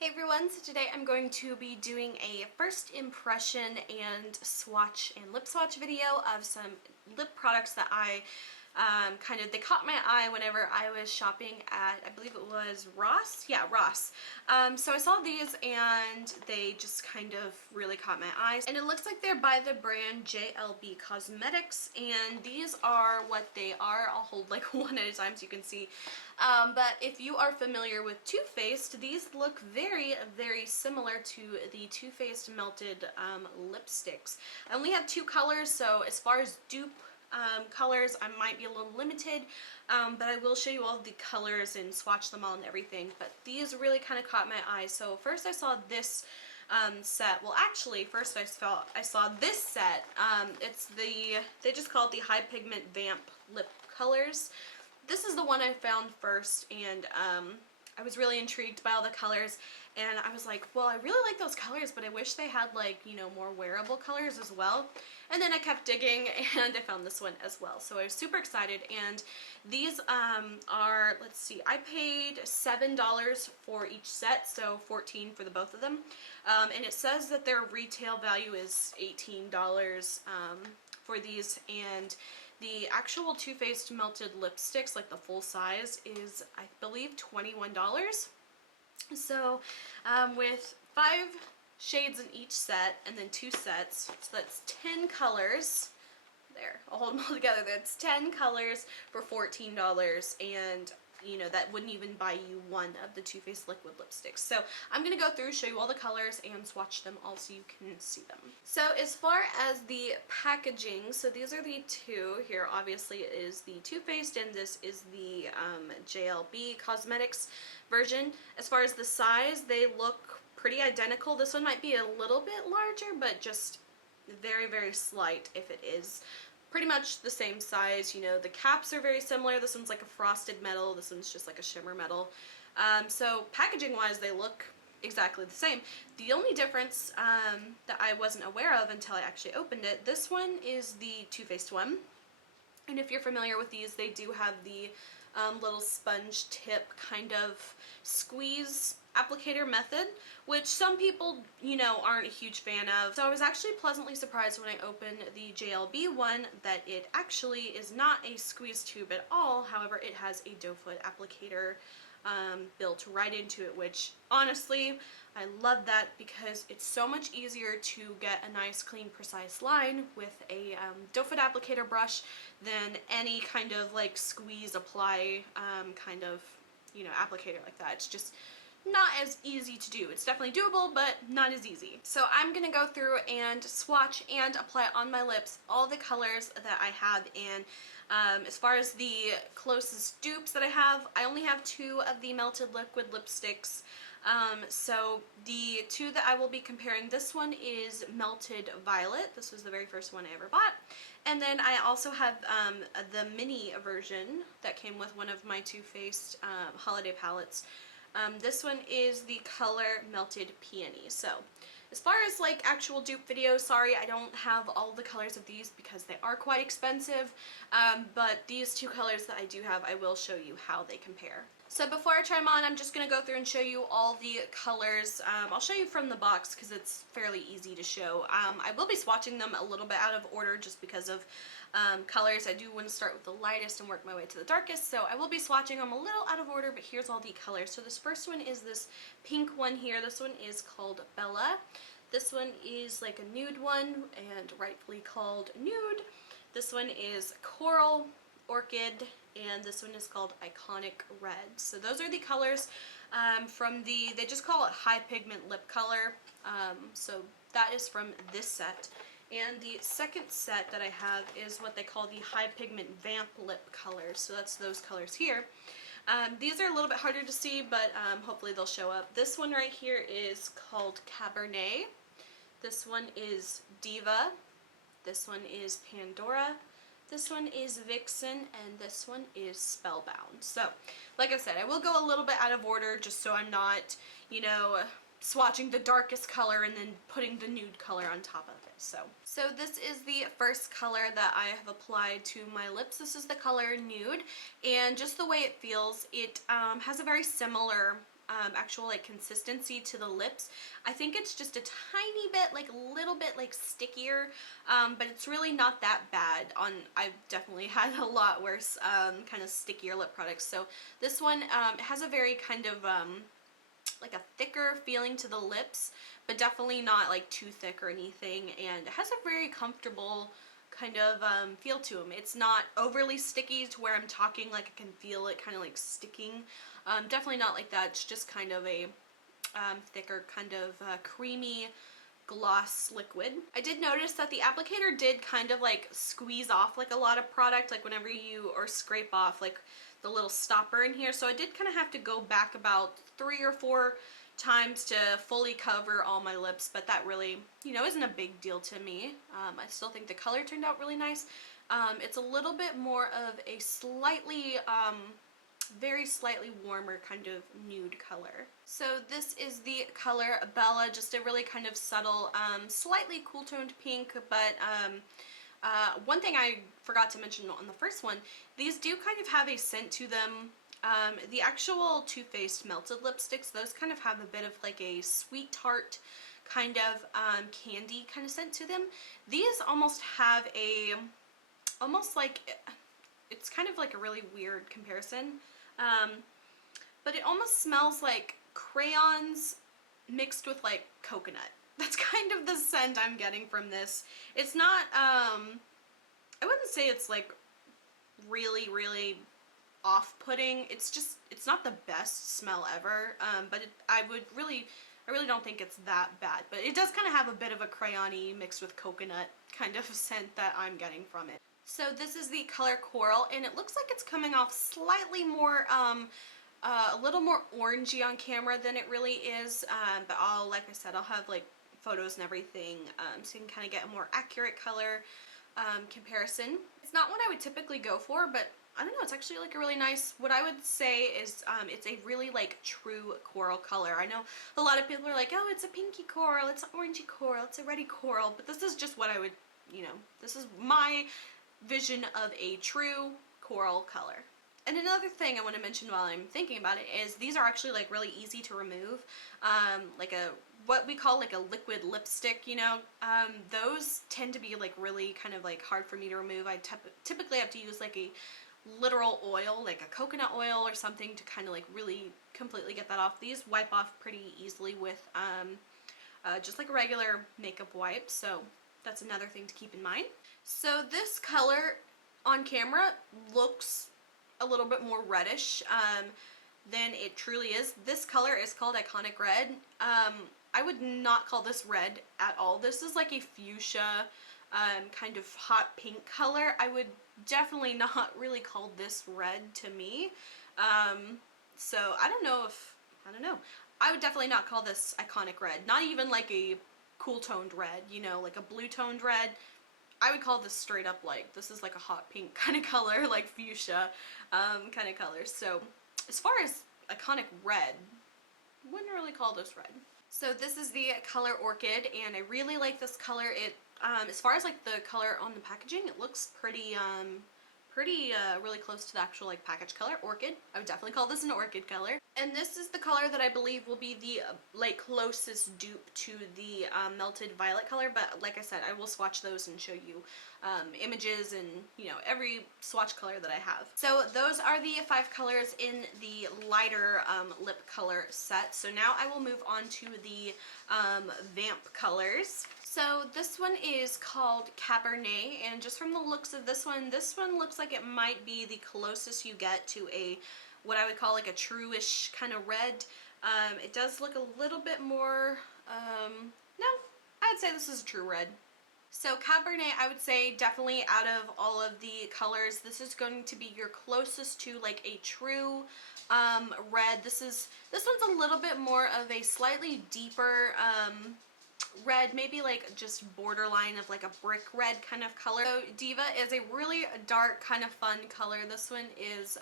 Hey everyone, so today I'm going to be doing a first impression and swatch and lip swatch video of some lip products that I they caught my eye whenever I was shopping at, I believe it was Ross? Yeah, Ross. So I saw these and they just kind of really caught my eyes. And it looks like they're by the brand JLB Cosmetics, and these are what they are. I'll hold like one at a time so you can see. But if you are familiar with Too Faced, these look very, very similar to the Too Faced Melted Lipsticks. I only have two colors, so as far as dupe colors, I might be a little limited, but I will show you all the colors and swatch them all and everything. But these really kind of caught my eye. So first I saw this set. Well, actually, first I saw this set. They just call it the High Pigment Vamp Lip Colors. This is the one I found first, and I was really intrigued by all the colors, and I was like, well, I really like those colors, but I wish they had, like, you know, more wearable colors as well. And then I kept digging and I found this one as well. So I was super excited, and these are, let's see, I paid $7 for each set, so $14 for the both of them. And it says that their retail value is $18 for these, and the actual Too Faced Melted Lipsticks, like the full size, is I believe $21. So with 5 shades in each set and then 2 sets, so that's 10 colors. There, I'll hold them all together. That's 10 colors for $14, and you know, that wouldn't even buy you one of the Too Faced liquid lipsticks. So I'm going to go through, show you all the colors, and swatch them all so you can see them. So as far as the packaging, so these are the two. Here obviously is the Too Faced, and this is the JLB Cosmetics version. As far as the size, they look pretty identical. This one might be a little bit larger, but just very, very slight if it is. Pretty much the same size. You know, the caps are very similar. This one's like a frosted metal, this one's just like a shimmer metal. So packaging wise, they look exactly the same. The only difference that I wasn't aware of until I actually opened it, this one is the Too Faced one. And if you're familiar with these, they do have the little sponge tip kind of squeeze applicator method, which some people, you know, aren't a huge fan of. So I was actually pleasantly surprised when I opened the JLB one that it actually is not a squeeze tube at all. However, it has a doe foot applicator built right into it, which honestly I love that, because it's so much easier to get a nice clean precise line with a doe foot applicator brush than any kind of like squeeze apply kind of, you know, applicator like that. It's just not as easy to do. It's definitely doable, but not as easy. So I'm gonna go through and swatch and apply on my lips all the colors that I have in. As far as the closest dupes that I only have 2 of the melted liquid lipsticks. So the 2 that I will be comparing, this one is Melted Violet. This was the very first one I ever bought. And then I also have the mini version that came with one of my Too Faced holiday palettes. This one is the color Melted Peony. So as far as like actual dupe videos, sorry I don't have all the colors of these because they are quite expensive, but these 2 colors that I do have, I will show you how they compare. So before I try them on, I'm just going to go through and show you all the colors. I'll show you from the box because it's fairly easy to show. I will be swatching them a little bit out of order just because of colors. I do want to start with the lightest and work my way to the darkest, so I will be swatching them a little out of order, but here's all the colors. So this first one is this pink one here. This one is called Bella. This one is like a nude one and rightfully called Nude. This one is Coral, Orchid, and this one is called Iconic Red. So those are the colors from they just call it High Pigment Lip Color. So that is from this set. And the second set that I have is what they call the High Pigment Vamp Lip Colors. So that's those colors here. These are a little bit harder to see, but hopefully they'll show up. This one right here is called Cabernet. This one is Diva. This one is Pandora. This one is Vixen, and this one is Spellbound. So, like I said, I will go a little bit out of order just so I'm not, you know, swatching the darkest color and then putting the nude color on top of it. So this is the first color that I have applied to my lips. This is the color Nude, and just the way it feels, it has a very similar actual like consistency to the lips. I think it's just a tiny bit, like a little bit like stickier, but it's really not that bad. I've definitely had a lot worse kind of stickier lip products. So this one has a very kind of like a thicker feeling to the lips, but definitely not like too thick or anything, and it has a very comfortable kind of feel to them. It's not overly sticky to where I'm talking like I can feel it kind of like sticking. Definitely not like that. It's just kind of a thicker kind of creamy gloss liquid. I did notice that the applicator did kind of like squeeze off like a lot of product, like whenever you or scrape off like the little stopper in here, so I did kind of have to go back about 3 or 4 times to fully cover all my lips, but that really, you know, isn't a big deal to me. I still think the color turned out really nice. It's a little bit more of a slightly, very slightly warmer kind of nude color. So this is the color Bella, just a really kind of subtle, slightly cool toned pink, but one thing I forgot to mention on the first one, these do kind of have a scent to them. The actual Too Faced melted lipsticks, those kind of have a bit of like a sweet tart kind of candy kind of scent to them. These almost have a, almost like, it's kind of like a really weird comparison, but it almost smells like crayons mixed with like coconut. That's kind of the scent I'm getting from this. It's not, I wouldn't say it's like really, really off-putting. It's just, it's not the best smell ever, but I really don't think it's that bad. But it does kind of have a bit of a crayon-y mixed with coconut kind of scent that I'm getting from it. So this is the color Coral, and it looks like it's coming off slightly more, a little more orangey on camera than it really is, but like I said, I'll have like photos and everything, so you can kind of get a more accurate color comparison. It's not what I would typically go for, but I don't know, it's actually like a really nice, what I would say is it's a really like true coral color. I know a lot of people are like, oh, it's a pinky coral, it's an orangey coral, it's a reddy coral, but this is just what I would, you know, this is my vision of a true coral color. And another thing I want to mention while I'm thinking about it is these are actually like really easy to remove. Like what we call like a liquid lipstick, you know, those tend to be like really kind of like hard for me to remove. I typically have to use like a literal oil, like a coconut oil or something, to kind of like really completely get that off. These wipe off pretty easily with just like a regular makeup wipe, so that's another thing to keep in mind. So this color on camera looks a little bit more reddish than it truly is. This color is called Iconic Red. I would not call this red at all. This is like a fuchsia kind of hot pink color. I would definitely not really call this red to me. So I don't know. I would definitely not call this Iconic Red. Not even like a cool toned red, you know, like a blue toned red. I would call this straight up like, this is like a hot pink kind of color, like fuchsia kind of color. So as far as Iconic Red, wouldn't really call this red. So this is the color Orchid, and I really like this color. It, as far as like the color on the packaging, it looks pretty, really close to the actual like package color. Orchid. I would definitely call this an orchid color. And this is the color that I believe will be the like closest dupe to the melted violet color, but like I said, I will swatch those and show you images and, you know, every swatch color that I have. So those are the 5 colors in the lighter lip color set. So now I will move on to the Vamp colors. So this one is called Cabernet, and just from the looks of this one looks like it might be the closest you get to a, what I would call like a true-ish kind of red. It does look a little bit more, no, I'd say this is a true red. So Cabernet, I would say definitely out of all of the colors, this is going to be your closest to like a true red. This one's a little bit more of a slightly deeper red, maybe like just borderline of like a brick red kind of color. So Diva is a really dark kind of fun color. This one is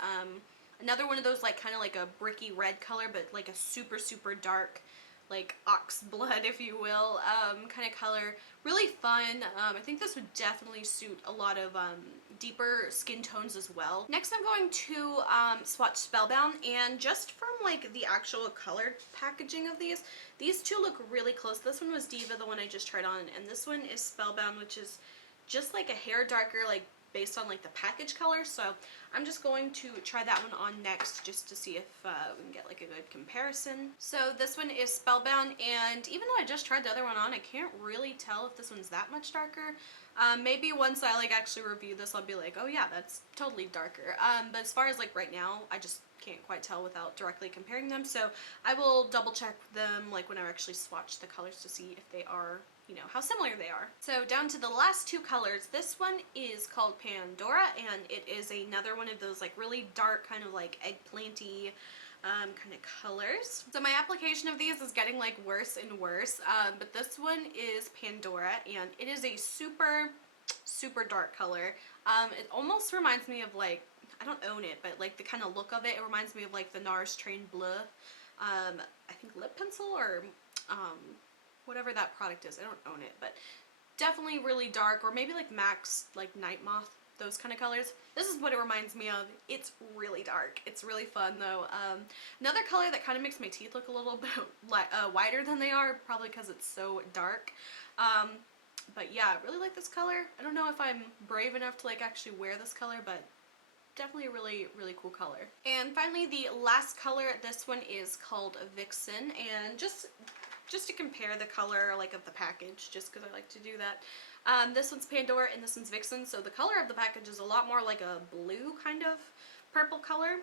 another one of those like kind of like a bricky red color, but like a super dark, like ox blood, if you will, kind of color. Really fun. I think this would definitely suit a lot of deeper skin tones as well. Next I'm going to swatch Spellbound, and just from like the actual colored packaging of these two look really close. This one was Diva, the one I just tried on, and this one is Spellbound, which is just like a hair darker, like based on like the package color. So I'm just going to try that one on next just to see if we can get like a good comparison. So this one is Spellbound, and even though I just tried the other one on, I can't really tell if this one's that much darker. Maybe once I like actually review this, I'll be like, oh yeah, that's totally darker. But as far as like right now, I just can't quite tell without directly comparing them. So I will double check them like when I actually swatch the colors to see if they are, you know, how similar they are. So down to the last two colors. This one is called Pandora, and it is another one of those like really dark kind of like eggplanty kind of colors. So my application of these is getting like worse and worse, but this one is Pandora, and it is a super dark color. It almost reminds me of like, I don't own it, but like the kind of look of it, it reminds me of like the NARS Train Bleu, I think lip pencil or whatever that product is. I don't own it, but definitely really dark, or maybe like MAC's like Night Moth, those kind of colors. This is what it reminds me of. It's really dark. It's really fun though. Another color that kind of makes my teeth look a little bit whiter than they are, probably because it's so dark. But yeah, I really like this color. I don't know if I'm brave enough to like actually wear this color, but definitely a really cool color. And finally, the last color, this one is called Vixen, and just to compare the color like of the package, just because I like to do that. This one's Pandora and this one's Vixen, so the color of the package is a lot more like a blue kind of purple color,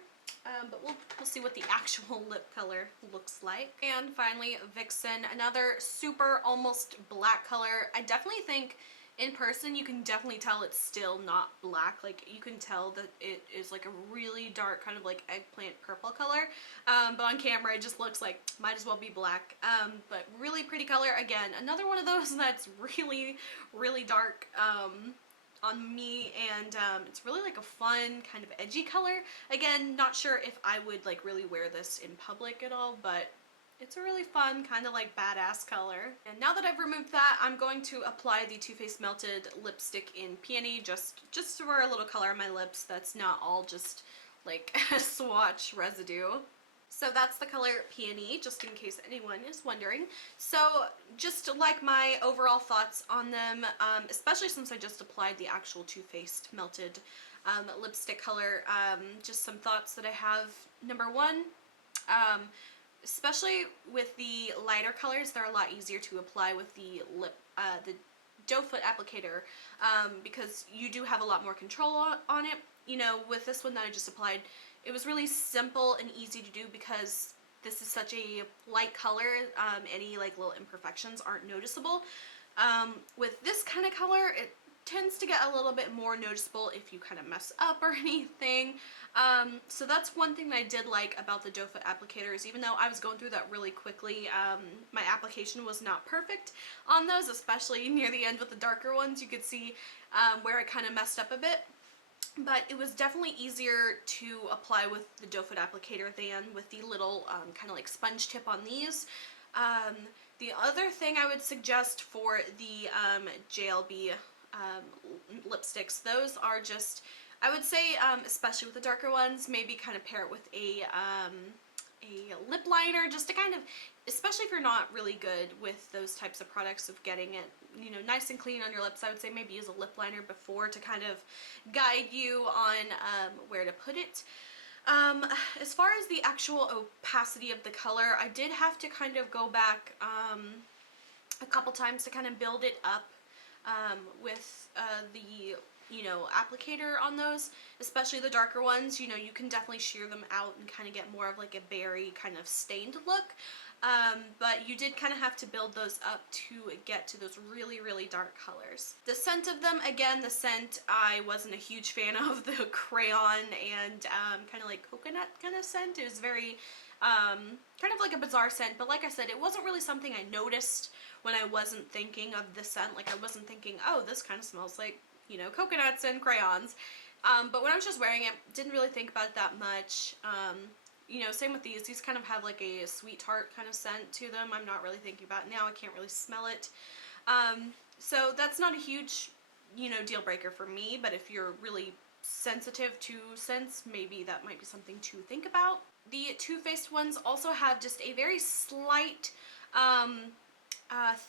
but we'll see what the actual lip color looks like. And finally, Vixen, another super almost black color. I definitely think in person you can definitely tell it's still not black. Like you can tell that it is like a really dark kind of like eggplant purple color, but on camera it just looks like might as well be black. But really pretty color. Again, another one of those that's really dark on me, and it's really like a fun kind of edgy color. Again, not sure if I would like really wear this in public at all, but it's a really fun kind of like badass color. And now that I've removed that, I'm going to apply the Too Faced Melted Lipstick in Peony, just for a little color on my lips that's not all just like swatch residue. So that's the color Peony, just in case anyone is wondering. So just like my overall thoughts on them, especially since I just applied the actual Too Faced Melted lipstick color, just some thoughts that I have. Number one, especially with the lighter colors, they're a lot easier to apply with the doe foot applicator, because you do have a lot more control on it. You know, with this one that I just applied, it was really simple and easy to do because this is such a light color. Any like little imperfections aren't noticeable. With this kind of color, it tends to get a little bit more noticeable if you kind of mess up or anything. So that's one thing that I did like about the doe foot applicators. Even though I was going through that really quickly, my application was not perfect on those, especially near the end with the darker ones. You could see where I kind of messed up a bit. But it was definitely easier to apply with the doe foot applicator than with the little kind of like sponge tip on these. The other thing I would suggest for the JLB lipsticks, those are just, I would say, especially with the darker ones, maybe kind of pair it with a lip liner, just to kind of, especially if you're not really good with those types of products of getting it, you know, nice and clean on your lips, I would say maybe use a lip liner before to kind of guide you on where to put it. As far as the actual opacity of the color, I did have to kind of go back a couple times to kind of build it up with the, you know, applicator on those, especially the darker ones. You know, you can definitely shear them out and kind of get more of like a berry kind of stained look, but you did kind of have to build those up to get to those really dark colors. The scent of them, again, the scent, I wasn't a huge fan of the crayon and kind of like coconut kind of scent. It was very kind of like a bizarre scent, but like I said, it wasn't really something I noticed when I wasn't thinking of the scent. Like I wasn't thinking, oh, this kind of smells like, you know, coconuts and crayons. But when I was just wearing it, didn't really think about it that much. You know, same with these. These kind of have like a sweet tart kind of scent to them. I'm not really thinking about it now. I can't really smell it. So that's not a huge you know, deal breaker for me, but if you're really sensitive to scents, maybe that might be something to think about. The Too Faced ones also have just a very slight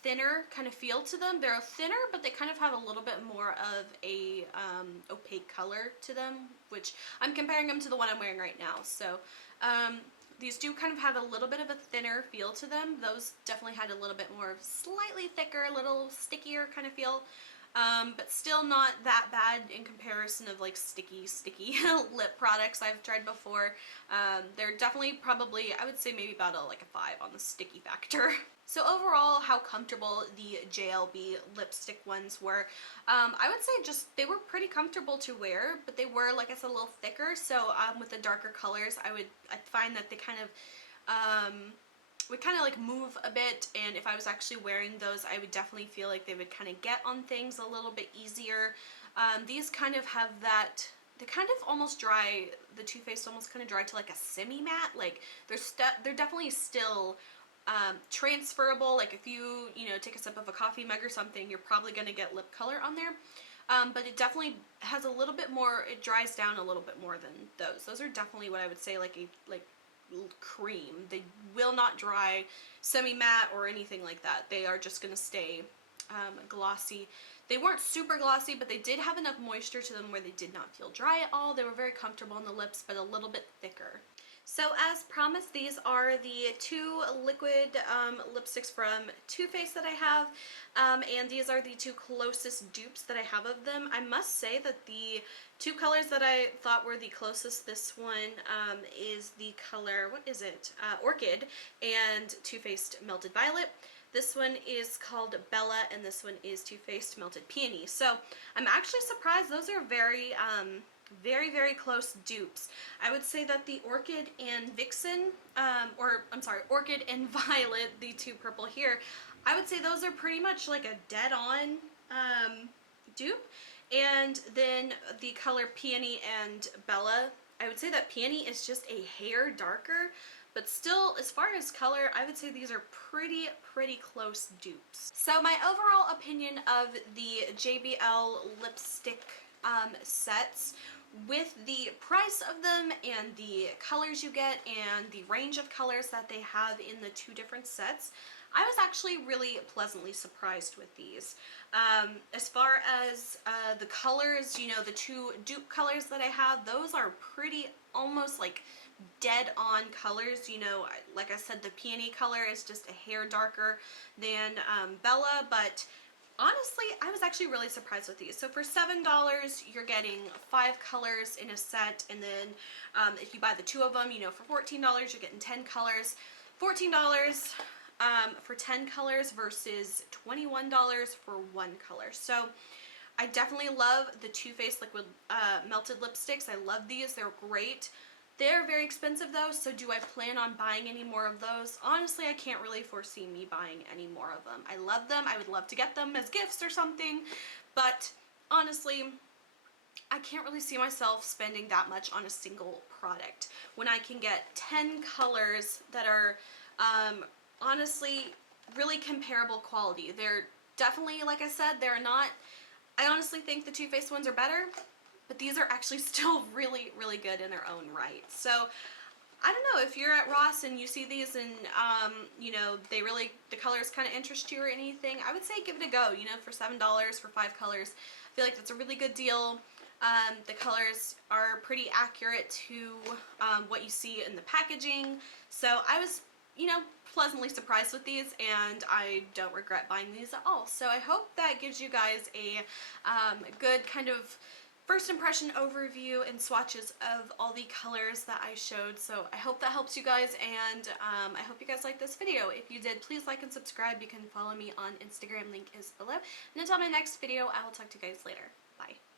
thinner kind of feel to them. They're thinner, but they kind of have a little bit more of a opaque color to them, which I'm comparing them to the one I'm wearing right now. So these do kind of have a little bit of a thinner feel to them. Those definitely had a little bit more slightly thicker, a little stickier kind of feel. But still not that bad in comparison of like sticky lip products I've tried before. They're definitely probably, I would say maybe about like a 5 on the sticky factor. So overall, how comfortable the JLB lipstick ones were, I would say just they were pretty comfortable to wear, but they were, like I said, a little thicker. So with the darker colors, I find that they kind of would kind of like move a bit, and if I was actually wearing those, I would definitely feel like they would kind of get on things a little bit easier. These kind of have that, they kind of almost dry, the Too Faced almost kind of dry to like a semi-matte. Like they're definitely still transferable. Like if you know, take a sip of a coffee mug or something, you're probably going to get lip color on there. But it definitely has a little bit more, it dries down a little bit more than those. Those are definitely what I would say like cream. They will not dry semi-matte or anything like that. They are just going to stay glossy. They weren't super glossy, but they did have enough moisture to them where they did not feel dry at all. They were very comfortable on the lips, but a little bit thicker. So as promised, these are the 2 liquid lipsticks from Too Faced that I have, and these are the 2 closest dupes that I have of them. I must say that the 2 colors that I thought were the closest, this one is the color, what is it? Orchid, and Too Faced Melted Violet. This one is called Bella, and this one is Too Faced Melted Peony. So I'm actually surprised. Those are very very close dupes. I would say that the Orchid and Vixen, Orchid and Violet, the 2 purple here, I would say those are pretty much like a dead-on dupe. And then the color Peony and Bella, I would say that Peony is just a hair darker, but still, as far as color, I would say these are pretty close dupes. So my overall opinion of the JBL lipstick sets, with the price of them and the colors you get and the range of colors that they have in the 2 different sets, I was actually really pleasantly surprised with these. As far as the colors, you know, the 2 dupe colors that I have, those are pretty almost like dead on colors. You know, like I said, the Peony color is just a hair darker than Bella, but honestly, I was actually really surprised with these. So for $7, you're getting 5 colors in a set, and then if you buy the 2 of them, you know, for $14, you're getting 10 colors. $14 for 10 colors versus $21 for 1 color. So I definitely love the Too Faced Liquid Melted Lipsticks. I love these. They're great. They're very expensive though, so do I plan on buying any more of those? Honestly, I can't really foresee me buying any more of them. I love them. I would love to get them as gifts or something, but honestly, I can't really see myself spending that much on a single product when I can get 10 colors that are honestly really comparable quality. They're definitely, like I said, they're not, I honestly think the Too Faced ones are better, but these are actually still really good in their own right. So I don't know, if you're at Ross and you see these and you know, the colors kind of interest you or anything, I would say give it a go. You know, for $7 for 5 colors, I feel like that's a really good deal. The colors are pretty accurate to what you see in the packaging, so I was, you know, pleasantly surprised with these, and I don't regret buying these at all. So I hope that gives you guys a good kind of first impression overview and swatches of all the colors that I showed. So I hope that helps you guys, and I hope you guys liked this video. If you did, please like and subscribe. You can follow me on Instagram, link is below. And until my next video, I will talk to you guys later. Bye.